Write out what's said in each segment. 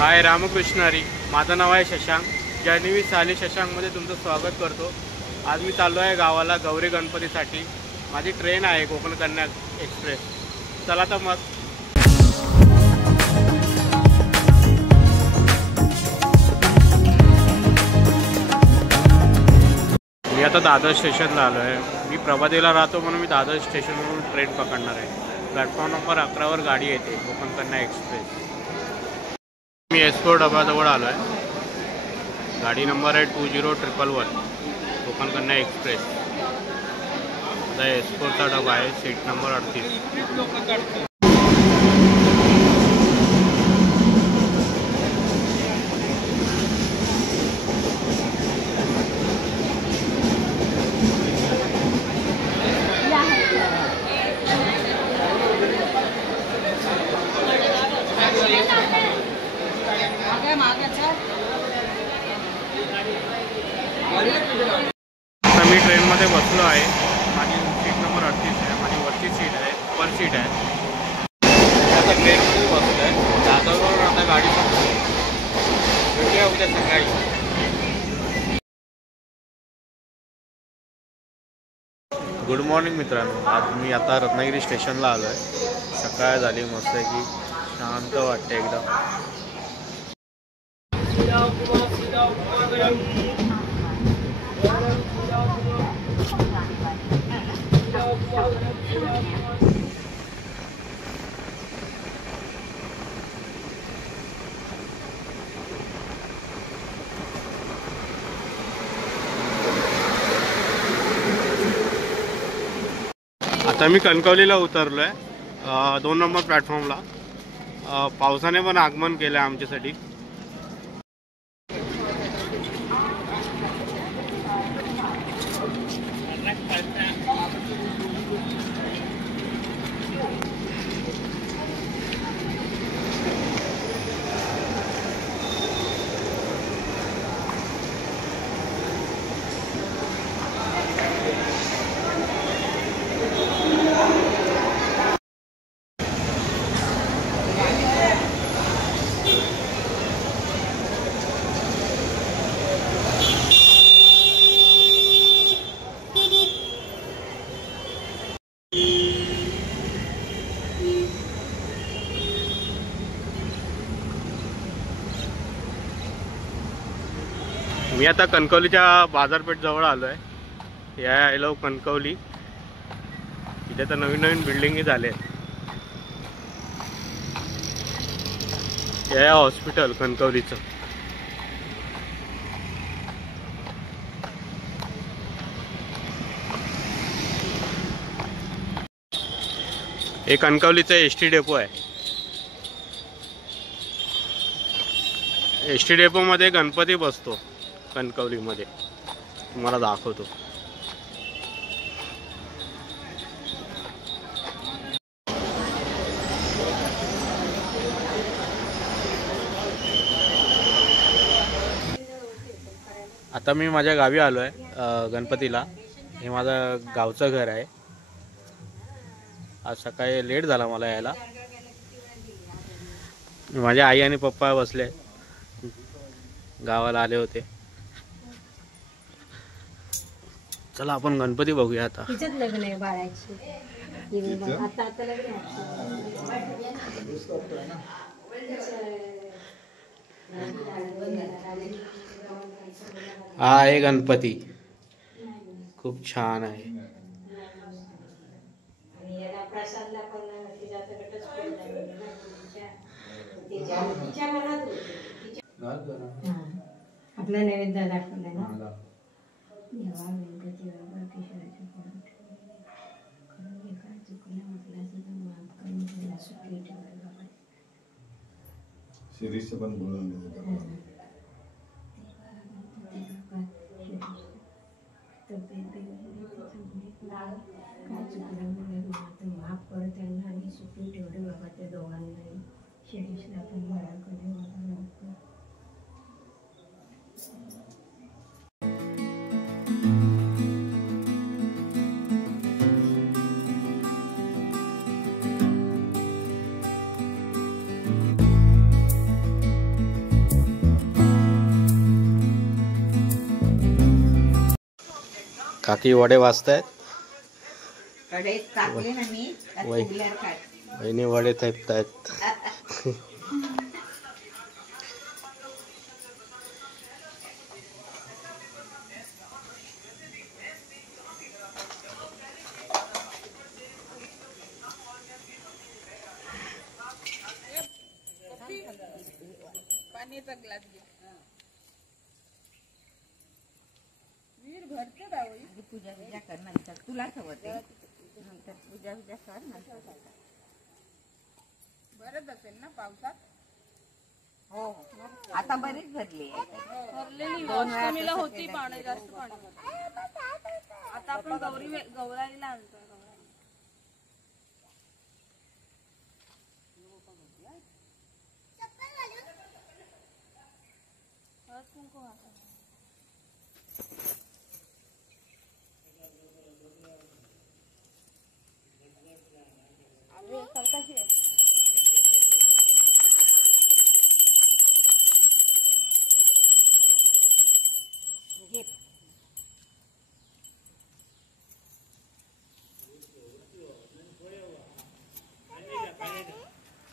हाय रामकृष्ण हरी, माझं नाव आहे शशांक. जर्नी साली शशांकमध्ये तुमचं स्वागत करतो. आज मी चाललो आहे गावाला गौरी गणपतीसाठी. माझी ट्रेन आहे कोकण कन्या एक्सप्रेस. चला तर मग. मी आता दादर स्टेशनला आलो आहे. मी प्रभादेवीला राहतो म्हणून मी दादर स्टेशनवरून ट्रेन पकडणार आहे. प्लॅटफॉर्म नंबर 11वर गाडी येते कोकण कन्या एक्सप्रेस. मी एस्पोर्ट डबाजवळ आलो आहे. गाडी नंबर आहे 2011 कोकण कन्या एक्सप्रेस. आता एस्पोर्टचा डबा आहे, सीट नंबर 38. आता मी ट्रेनमध्ये बसलो आहे. माझी सीट नंबर 38 आहे. माझी वरची सीट आहे, अप्पर सीट आहे. आता ट्रेनमध्ये बसलो आहे. दादरवरून आता गाडी भेटूया उद्या सकाळी. गुड मॉर्निंग मित्रांनो. आज मी आता रत्नागिरी स्टेशनला आलो आहे. सकाळ झाली, मस्त आहे की शांत वाटते एकदम. आता मी कणकवलीला उतरलो आहे, 2 नंबर प्लॅटफॉर्मला. पावसाने पण आगमन केलं आहे आमच्यासाठी. मी आता कणकवलीच्या बाजारपेठ जवळ आलो आहे. या आय लव्ह कणकवली. इथे तर नवीन नवीन बिल्डिंगी झाले आहेत. या हॉस्पिटल कणकवलीचं. हे कणकवलीचं एस टी डेपो आहे. एस टी डेपोमध्ये गणपती बसतो कणकवलीमध्ये. तुम्हाला दाखवतो. आता मी माझ्या गावी आलो आहे गणपतीला. हे माझं गावचं घर आहे. आज सकाळी लेट झाला मला यायला. माझ्या आई आणि पप्पा बसले, गावाला आले होते. चला आपण गणपती बघूया आता. लग्न आहे बाळाची. हा आहे गणपती, खूप छान आहे. आपला नैवेद्य दाखवला ना. शिरीषचं पण बोलून माफ कर त्यांना आणि सुखी ठेवले बाबा त्या दोघांनाही. शिरीषला पण बळा कधी काकी वडे वाजतायत. कढईत टाकले ना मी वहिनी वडे थापतायत. पाण्याचा ग्लास घे. भरते बाई पूजा पूजा कर नंतर तुला ठेवते नंतर पूजा पूजा कर नंतर भरत असेल ना पावसात. हो आता बरीच भरली भरलेली अष्टमीला होती पाणी जास्त पाणी. आता आपण गौराईला आणतो.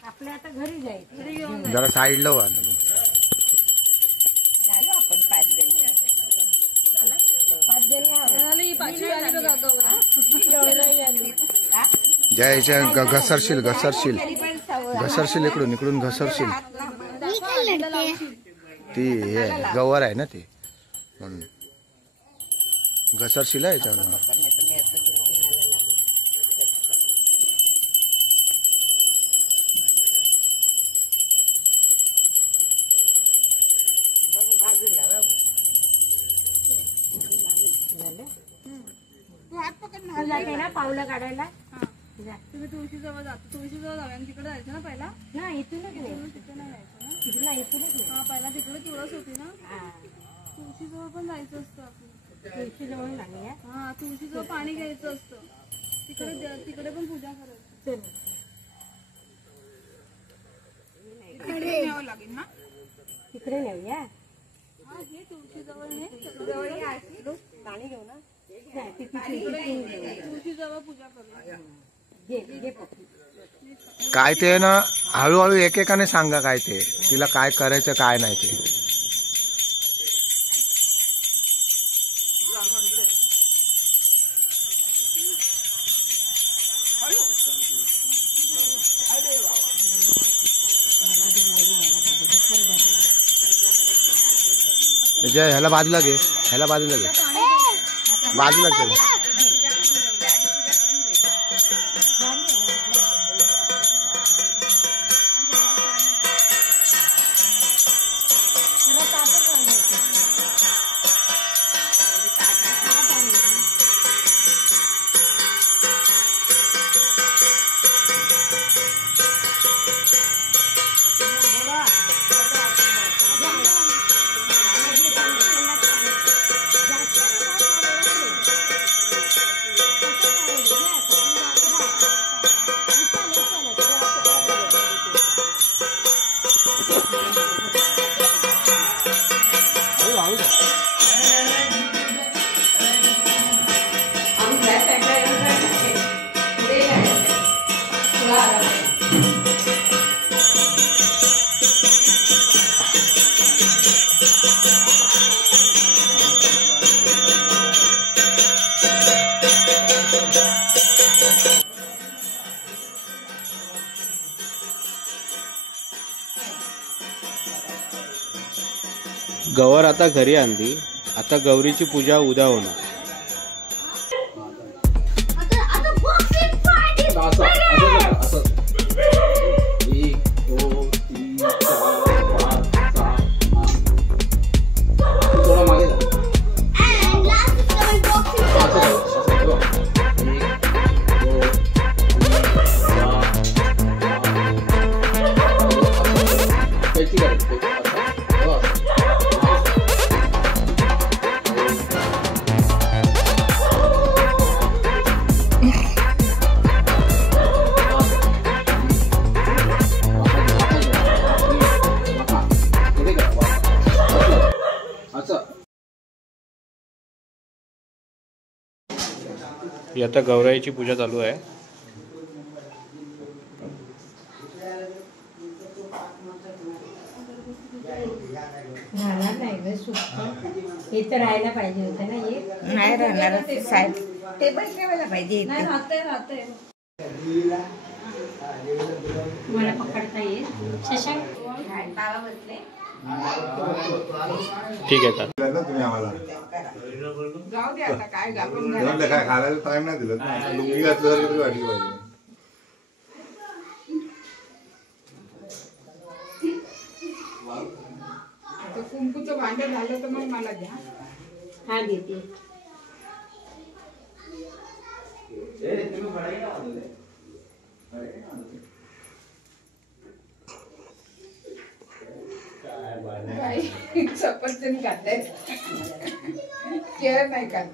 आपल्या आता घरी जायचं. घरी घेऊन जरा साईडला व्हा. झालो आपण 5 जणी. 5 जणी पाचवी आली बघा गौराई आली. जय घसरशील घसरशील घसरशील इकडून इकडून घसरशील. ती हे गवर आहे ना ती म्हणून घसरशील आहे याच्यावर. पावलं काढायला तुम्ही तुळशीजवळ जातो. तुळशीजवळ जाऊया तिकडे जायचं ना पहिला. नाही इथूनच तिथे नाही जायचं ना. तिकडला इथूनच हा पहिला तिकडे तुळस होती ना. तुळशीजवळ पण जायचं असतं आपल्याला. तुळशीजवळ नाही. हा तुळशीजवळ पाणी घ्यायचं असतं. तिकडे पण पूजा करायची. तिकडे न्यावं लागेल ना. तिकडे नेऊया. हा हे तुळशीजवळ पाणी घेऊ ना. तुळशीजवळ पूजा करूया. काय ते ना हळूहळू एकेकाने सांगा काय ते तिला काय करायचं काय नाही ते. जय ह्याला बाजूला घे ह्याला बाजूला घे बाजूला चल. गवर आता घरी आणली. आता गौरीची पूजा उद्या होणार. ही आता गौराईची पूजा चालू आहे. राहणार नाही ग सुट्ट. इथं राहायला पाहिजे होतं ना हे. नाही राहणार साहेब, टेबल ठेवायला पाहिजे. राहते मला पकडता येईल शशांक. ठीक आहे चालेल. तुम्ही आम्हाला जाऊ दे आता काय घालून काय खायला टाइम नाही दिलं. लुंगी घातल्यासारखी वाटली पाहिजे. कुंकूचं भांडं झालं तर मग मला द्या. हा देते. सफरचंद खाताय, केळ नाही खात.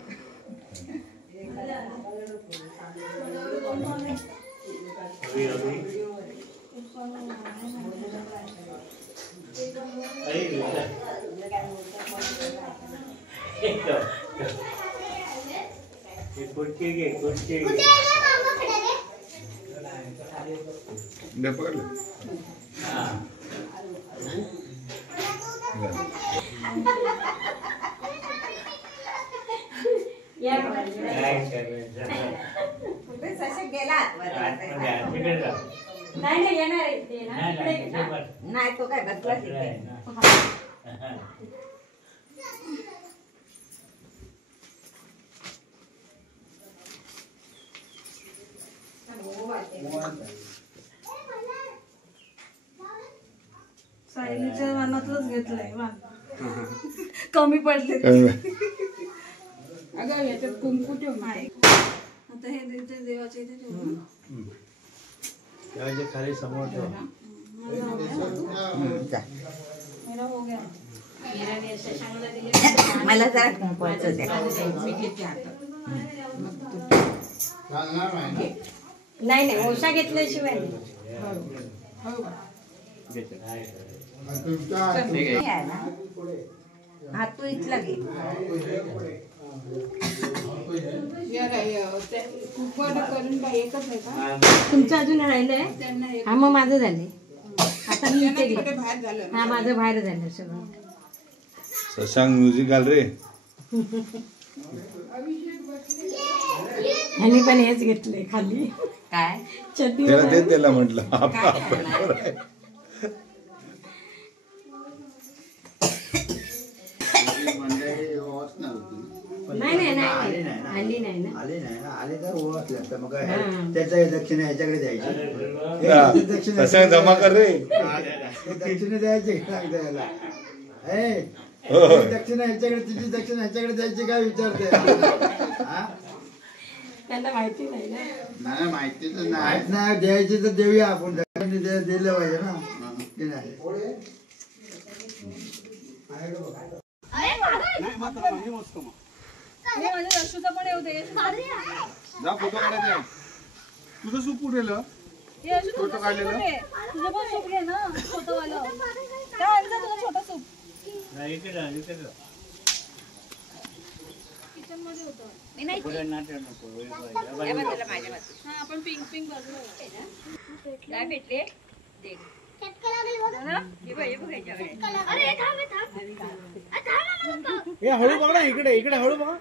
नाही येणार नाही तो काय बसला सायलीच्या मनातलंच घेतलंय कमी पडले. अगं याच्यात कुंकू ठेव. आता हे देवाच्या इथे ठेवू. खाली समोर मेरा हो गया. मला जरा कुंकवाचं द्या. नाही नाही ओशा घेतल्याशिवाय हा तू इथला घे. करून काय एकच आहे का? तुमचं अजून राहिलंय. हा मग माझं झालंय. आता मी इथे घे. बाहेर झालं. हा माझं बाहेर झालं सगळं. शशांक म्युझिक घाल रे. ह्यानी पण हेच घेतलंय खाली. काय छत्री. त्याला तेच त्याला म्हटलं. नाही नाही नाही आली नाही ना. आले नाही ना. आले तर ओळखलं तर मग त्याच्या दक्षिणा ह्याच्याकडे द्यायची. शशांक जमा कर रे. दक्षिणा द्यायची द्यायला. दक्षिणा ह्याच्याकडे, तिची दक्षिणा ह्याच्याकडे द्यायची काय विचारते. त्यांना माहिती नाही ना. नाही माहिती तर नाही. द्यायची तर देऊया आपण. दिलं पाहिजे ना की नाही. माझ्या रशूचा पण येऊ दे. जा फोटो काढायचा. तुझं सूप पुरेलं. फोटो काढलेला तुझं पण सूप घे ना. फोटोवाला काय आणलं तुझा छोटा सूप. किचन मध्ये होतं. हा आपण पिंक पिंक बाजूला काय भेटले. हळू बघा इकडे इकडे हळू बघा.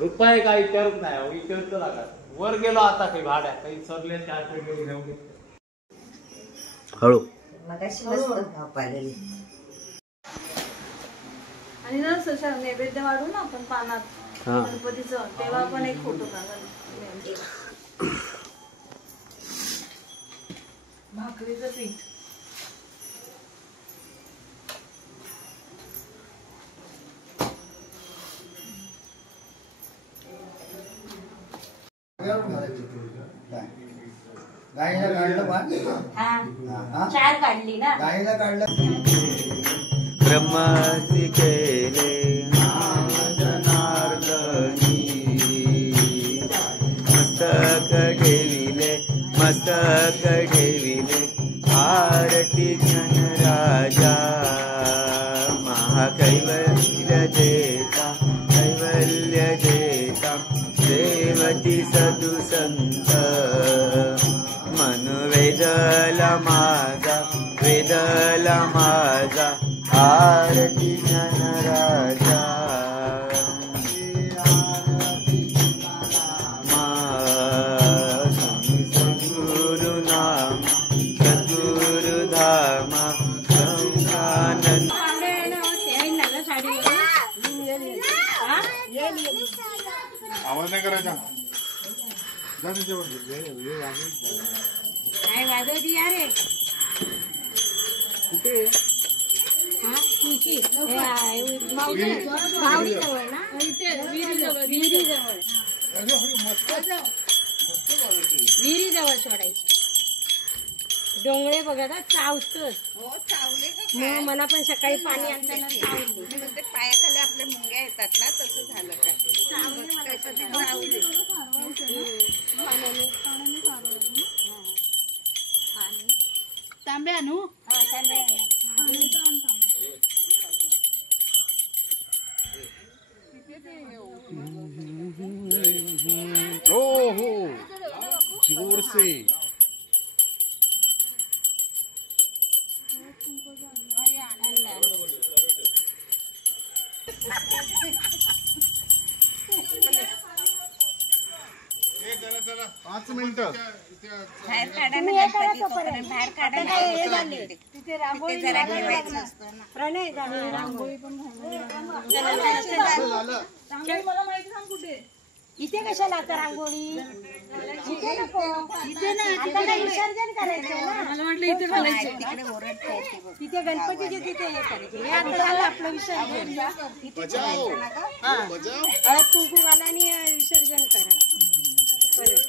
रुपये काय विचारत नाही विचारतो लागा वर गेलो आता काही भाड्या काही सरले 4 पेटी घेऊन हळू आणि ना सशा नैवेद्य वाढू ना आपण पानात गणपतीचं तेव्हा पण एक फोटो काढा. भाकरीचं पीठ गाईला काढलं चार काढली ना गाईला काढलं ब्रह्मसी केले जनार्दनी मस्तक ठेविले आरती ज्ञानराजा महाकैवल्य देता देवती सदुसंत वेदला माझा आरती ज्ञानराजा सद्गुरुनाम सद्गुरुधाम आवाज नाही करायचा काय वाजवती यारे कुठे भावडी जवळ ना विहिरी जवळ सोडायची. डोंगरे बघा ना चावतच मग मला पण सकाळी पाणी आणताना चावली म्हणजे पायाखाली आपल्या मुंग्या येतात ना तसं झालं काय तांबे आणू हो हो जोर से चला 5 मिनिटं बाहेर काढा ना गणपती तोपर्यंत बाहेर काढा ना तिथे रांगोळी जरा ठेवायचं असतं ना प्रणय झाले रांगोळी पण रांगोळी मला माहिती सांग कुठे इथे कशाला आता रांगोळी इथे नको इथे ना आता काय विसर्जन करायचं ना मला वाटलं इथे घालायचं तिकडे ओरडते येते बघ. तिथे गणपतीचे तिथे हे करायचे हे आता झालं आपलं विसर्जन हळद कुंकू घाला आणि विसर्जन करा परत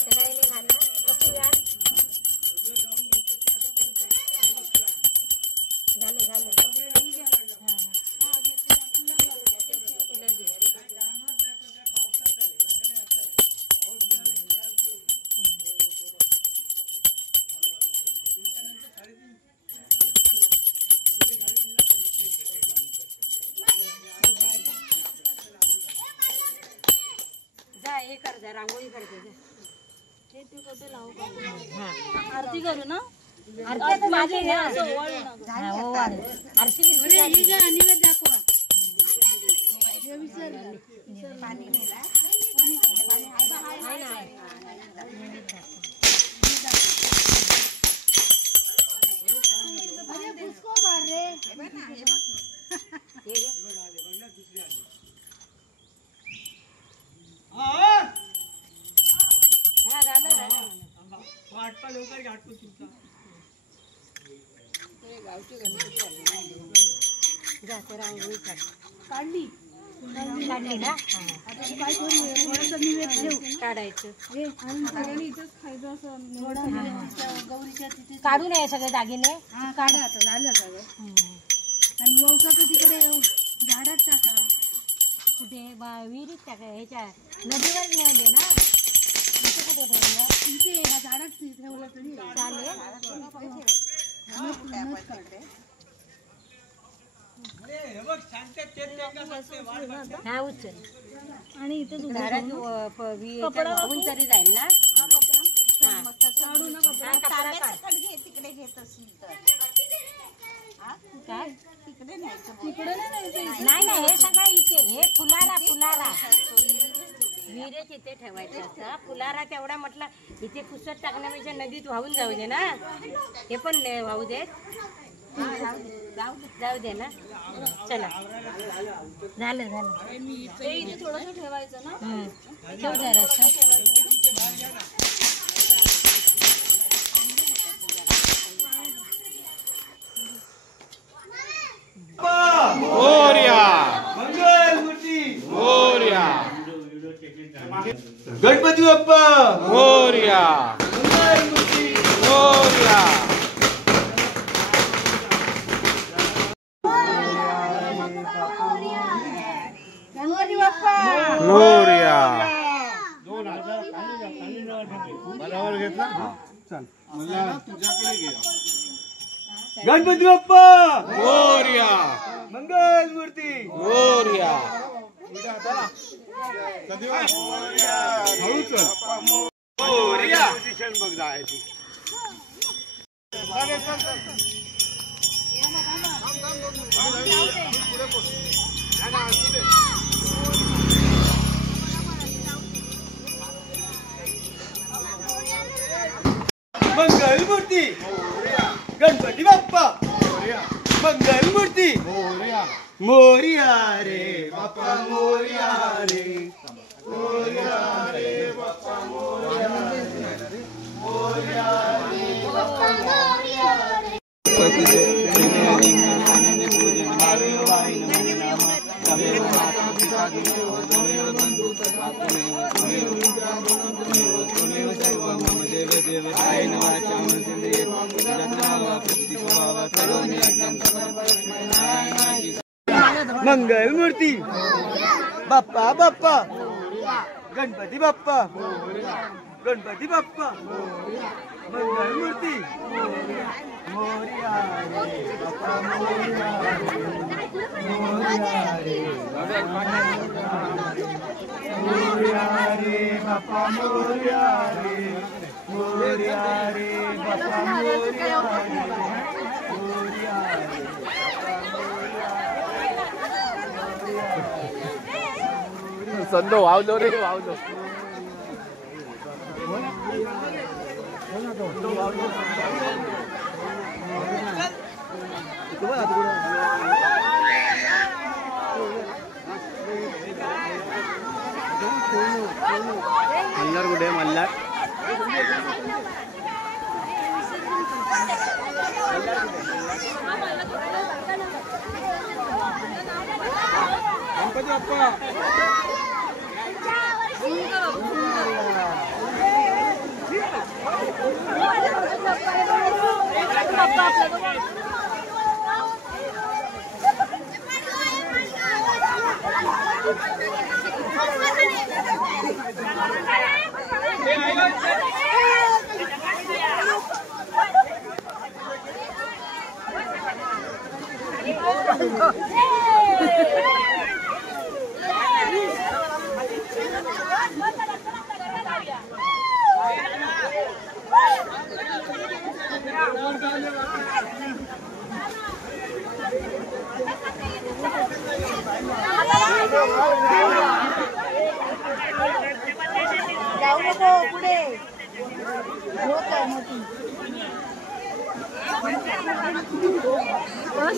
सगळ्यांनी घाला कशी घाल झालं रांगोळी करते आरती करू ना आरती आता माझी आहे ना. असं ओवाळू नका. हा, ओवाळू. आरती बिरती झाली. आहे ना, आहे. हा, झालं. जाते रांगोळी काढली ना. काढायचं काढून आहे सगळे दागिने. काढा आता झालं सगळं. आणि वौसाचं तिकडे झाडात टाका. कुठे विहिरीत टाका. ह्याच्या नदीवर नेऊन दे ना. इथे कुठे ठेवूया? इथे ह्या झाडात ठेवलं तरी चालेल. हा उचल. आणि इथे झाडात वाहून तरी जाईल ना. काढू नका. हा, कपडा काढ. तिकडे घेत असेल तर काय तिकडे न्यायचं. तिकडे नाही नाही नाही, हे सगळं इथे. हे फुलारा विहिरीत इथे ठेवायचं असतं. फुलारा तेवढा म्हटलं इथे पुसत टाकण्यापेक्षा नदीत वाहून जाऊ दे ना. हे पण वाहू देत. जाऊ दे ना. चला झालं. ते इथे थोडंसं ठेवायचं ना. ठेव जरासं. मोरया मंगलमूर्ती मोरया गणपती बाप्पा मोरया मंगलमूर्ती मोरया गणपती बाप्पा मोरया बरोबर घेतला चल मला तुझ्याकडे घे. गणपती बाप्पा मोरया मंगलमूर्ती मोरया हळू चल. पोझिशन बघ जायची. मंगलमूर्ती गणपती बाप्पा मंगलमूर्ती मोरया रे बाप्पा मोरया रे मोरया रे बाप्पा मोरया रे मोरया रे बाप्पा मोरया रे. मंगलमूर्ती बाप्पा बाप्पा गणपती बाप्पा गणपती बाप्पा मंगलमूर्ती मोरया रे बाप्पा मोरया रे मोरया रे मोरया रे बाप्पा मोरया रे मोरया रे बाप्पा मोरया रे मोरया रे. संदो वावलो रे वावलो. मल्हार कुठे मल्हार गणपती बाप्पा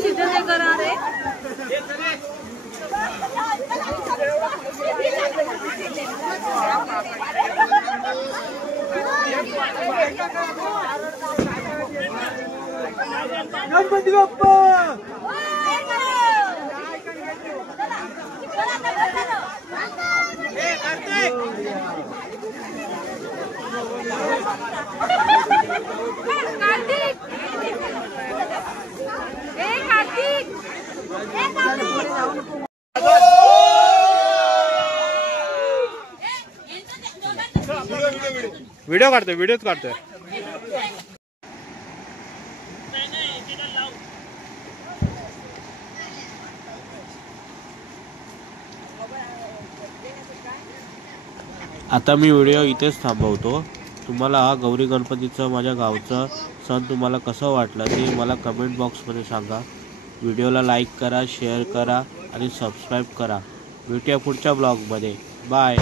शिजन हे करा रे. गणपती बाप्पा. व्हिडिओ व्हिडिओच काढतोय. आता मी व्हिडिओ इथेच थांबवतो. तुम्हाला हा गौरी गणपतीचं माझ्या गावचं सण तुम्हाला कसं वाटलं ते मला कमेंट बॉक्समध्ये सांगा. व्हिडिओला लाईक करा, शेअर करा आणि सबस्क्राईब करा. भेटूया पुढच्या ब्लॉगमध्ये. बाय.